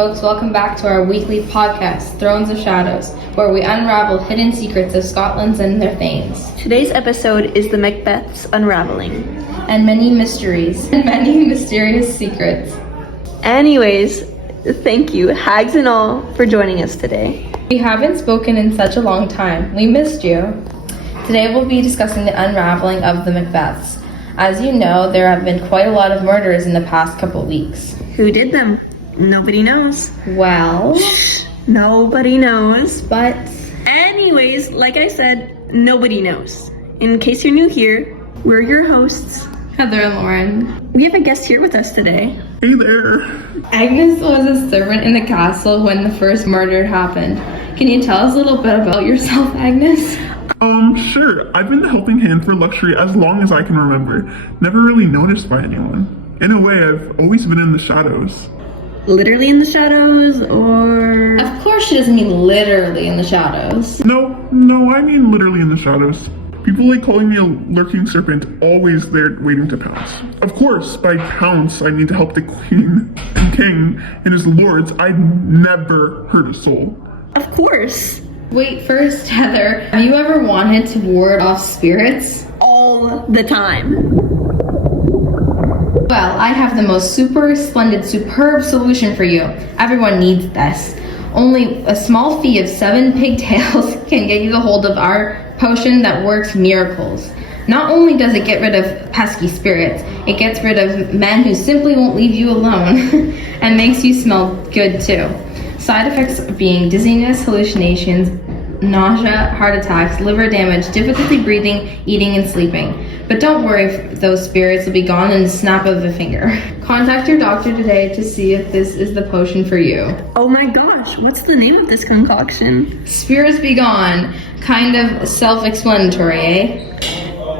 folks. Welcome back to our weekly podcast, Thrones of Shadows, where we unravel hidden secrets of Scotland and their thanes. Today's episode is the Macbeth's unraveling. And many mysteries, and many mysterious secrets. Anyways, thank you, hags and all, for joining us today. We haven't spoken in such a long time. We missed you. Today we'll be discussing the unraveling of the Macbeths. As you know, there have been quite a lot of murders in the past couple weeks. Who did them? Nobody knows. Well, Nobody knows. but Anyways, like I said, nobody knows. In case you're new here, we're your hosts. Heather and Lauren. We have a guest here with us today. Hey there. Agnes was a servant in the castle when the first murder happened. Can you tell us a little bit about yourself, Agnes? Sure. I've been the helping hand for luxury as long as I can remember. Never really noticed by anyone. In a way, I've always been in the shadows. Literally in the shadows, or... Of course she doesn't mean literally in the shadows. No, I mean literally in the shadows. People like calling me a lurking serpent, always there waiting to pounce. Of course, by pounce, I mean to help the queen and king and his lords. I'd never hurt a soul. Of course. Wait, first, Heather, have you ever wanted to ward off spirits? All the time. Well, I have the most superb solution for you. Everyone needs this. Only a small fee of 7 pigtails can get you a hold of our potion that works miracles. Not only does it get rid of pesky spirits, it gets rid of men who simply won't leave you alone and makes you smell good too. Side effects being dizziness, hallucinations, nausea, heart attacks, liver damage, difficulty breathing, eating, and sleeping. But don't worry, those spirits will be gone in the snap of a finger. Contact your doctor today to see if this is the potion for you. Oh my gosh, what's the name of this concoction? Spirits be gone. Kind of self-explanatory, eh?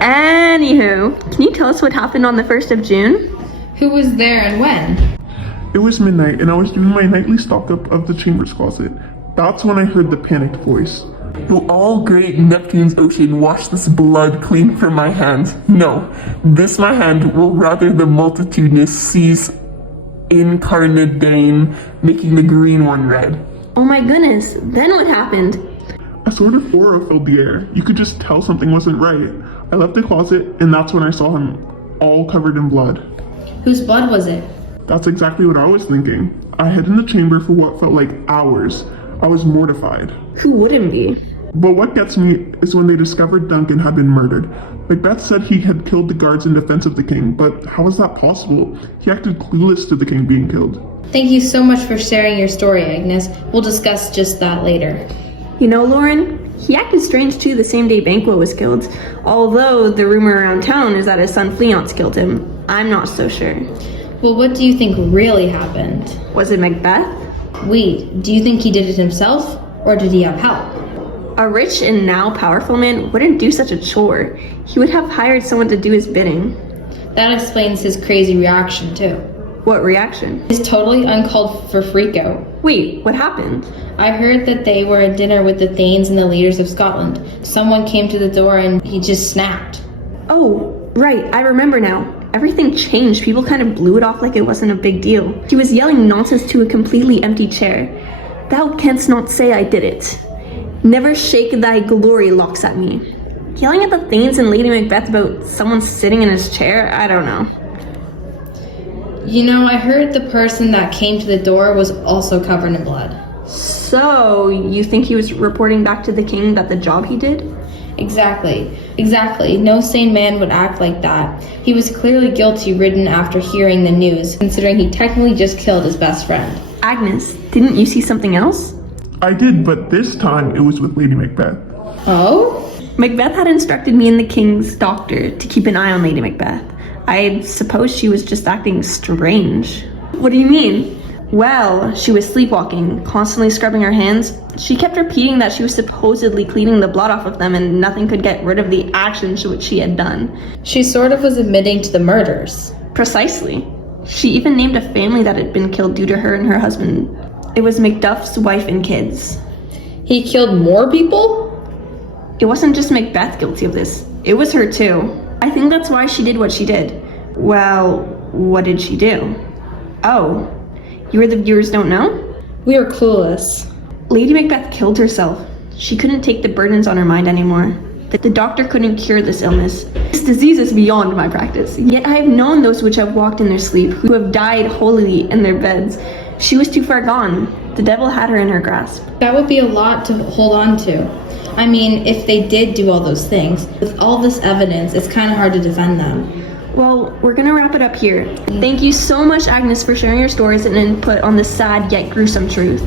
Anywho, can you tell us what happened on the 1st of June? Who was there and when? It was midnight and I was doing my nightly stock up of the chambers closet. That's when I heard the panicked voice. Will all great Neptune's ocean wash this blood clean from my hands? No, this my hand will rather the multitudinous seas incarnate Dane, making the green one red. Oh my goodness, then what happened? A sort of aura filled the air. You could just tell something wasn't right. I left the closet and that's when I saw him, all covered in blood. Whose blood was it? That's exactly what I was thinking. I hid in the chamber for what felt like hours. I was mortified. Who wouldn't be? But what gets me is when they discovered Duncan had been murdered. Macbeth said he had killed the guards in defense of the king, but how is that possible? He acted clueless to the king being killed. Thank you so much for sharing your story, Agnes. We'll discuss just that later. You know, Lauren, he acted strange too the same day Banquo was killed. Although the rumor around town is that his son Fleance killed him. I'm not so sure. Well, what do you think really happened? Was it Macbeth? Wait, do you think he did it himself, or did he have help? A rich and now powerful man wouldn't do such a chore. He would have hired someone to do his bidding. That explains his crazy reaction, too. What reaction? His totally uncalled for freakout. Wait, what happened? I heard that they were at dinner with the Thanes and the leaders of Scotland. Someone came to the door and he just snapped. Oh, right, I remember now. Everything changed. People kind of blew it off like it wasn't a big deal. He was yelling nonsense to a completely empty chair. Thou canst not say I did it. Never shake thy glory locks at me. Yelling at the Thanes and Lady Macbeth about someone sitting in his chair? I don't know. You know, I heard the person that came to the door was also covered in blood. So, you think he was reporting back to the king that the job he did? Exactly. No sane man would act like that. He was clearly guilty-ridden after hearing the news, considering he technically just killed his best friend. Agnes, didn't you see something else? I did, but this time it was with Lady Macbeth. Oh? Macbeth had instructed me and the king's doctor to keep an eye on Lady Macbeth. I suppose she was just acting strange. What do you mean? Well, she was sleepwalking, constantly scrubbing her hands. She kept repeating that she was supposedly cleaning the blood off of them and nothing could get rid of the actions which she had done. She sort of was admitting to the murders. Precisely. She even named a family that had been killed due to her and her husband. It was Macduff's wife and kids. He killed more people? It wasn't just Macbeth guilty of this. It was her too. I think that's why she did what she did. Well, what did she do? Oh, you or the viewers don't know? We are clueless. Lady Macbeth killed herself. She couldn't take the burdens on her mind anymore. The doctor couldn't cure this illness. This disease is beyond my practice. Yet I have known those which have walked in their sleep, who have died holily in their beds. She was too far gone. The devil had her in her grasp. That would be a lot to hold on to. I mean, if they did do all those things, with all this evidence, it's kind of hard to defend them. Well, we're gonna wrap it up here. Thank you so much, Agnes, for sharing your stories and input on this sad yet gruesome truth.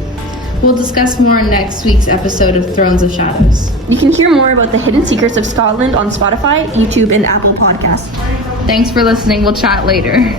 We'll discuss more in next week's episode of Thrones of Shadows. You can hear more about the hidden secrets of Scotland on Spotify, YouTube, and Apple Podcasts. Thanks for listening. We'll chat later.